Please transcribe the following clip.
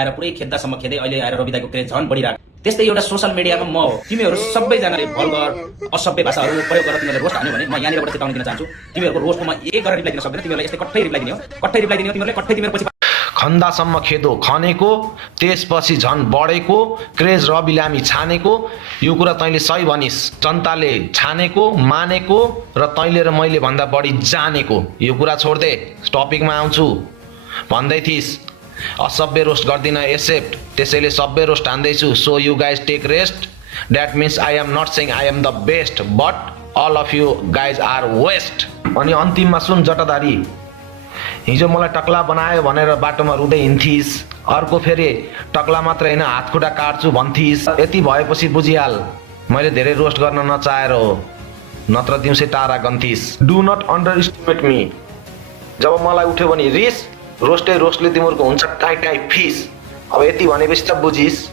आएर पुरै खेद्दासम्म खेदै अहिले आएर रवि दाइको क्रेज झन् बढिरहेको। त्यस्तै एउटा सोशल मिडियामा म तिमीहरू सबैजनाले भल्गर असभ्य भाषाहरू प्रयोग गरेर तिमीहरूले रोस्ट हान्यो भने म यहाँनिरबाट चेतावनी दिन चाहन्छु, तिमीहरूको रोस्टको म एक गरेर रिप्लाई दिन सक्दैन। तिमीहरूलाई यस्तै कट्टै रिप्लाई दिने हो तिमीहरूले कट्टै तिमीहरू पछि खन्दासम्म खेदो खनेको, त्यसपछि झन् बढेको, क्रेज रविले हामी छानेको, यो कुरा तैँले सही भनिस्। जनताले छानेको, मानेको र तैँले र मैले भन्दा बढी जानेको। यो कुरा छोड्दे, टपिकमा आउँछु। भन्दै थिइस् असभ्य रोस्ट गर्दिन एक्सेप्ट, त्यसैले सभ्य रोस्ट हान्दैछु। So you guys take rest. That means I am not saying I am the best, but all of you guys are waste. अनि अन्तिममा सुन जटाधारी, हिजो मलाई टक्ला बनायो भनेर बाटोमा रुँदै हिँड्थिस्, अर्को फेरि टक्ला मात्र होइन हातखुट्टा काट्छु भन्थिस्। यति भएपछि बुझिहाल मैले धेरै रोस्ट गर्न नचाहेर हो, नत्र दिउँसै टाढा गन्थिस्। Do not underestimate me. जब मलाई उठ्यो भने रिस, रोस्टै रोस्टले तिमीहरूको हुन्छ टाइ टाइ फिस। अब यति भनेपछि त बुझिस्।